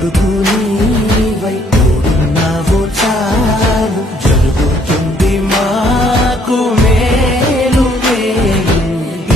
కొడుకు నీవై తోడున్నావు చాలు. జరుగుతుంది మాకు మేలు మేలు.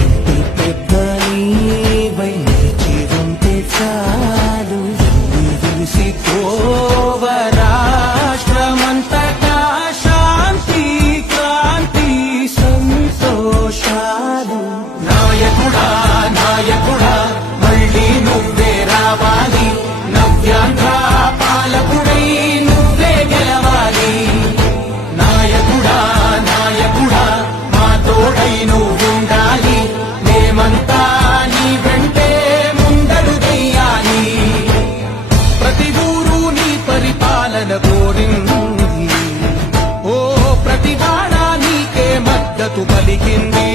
ఇంటి పెద్ద నీవై నిలిచి ఉంటే చాలు. విరిసి పోవ పరిపాలన ఓ ప్రతిభా నీకే మద్దతు పలికింది.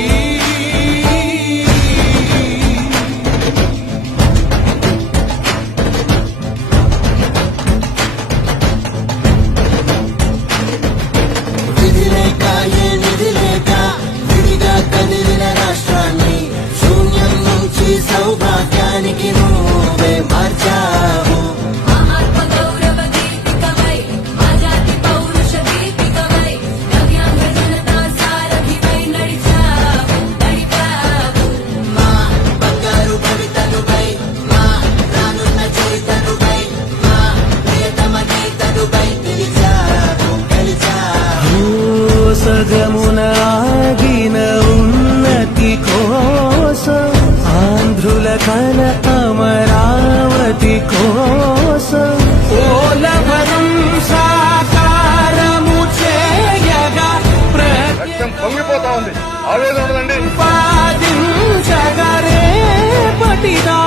రక్తం పొంగిపోతా ఉంది. ఆవేదన ఉండదండి. పటిదా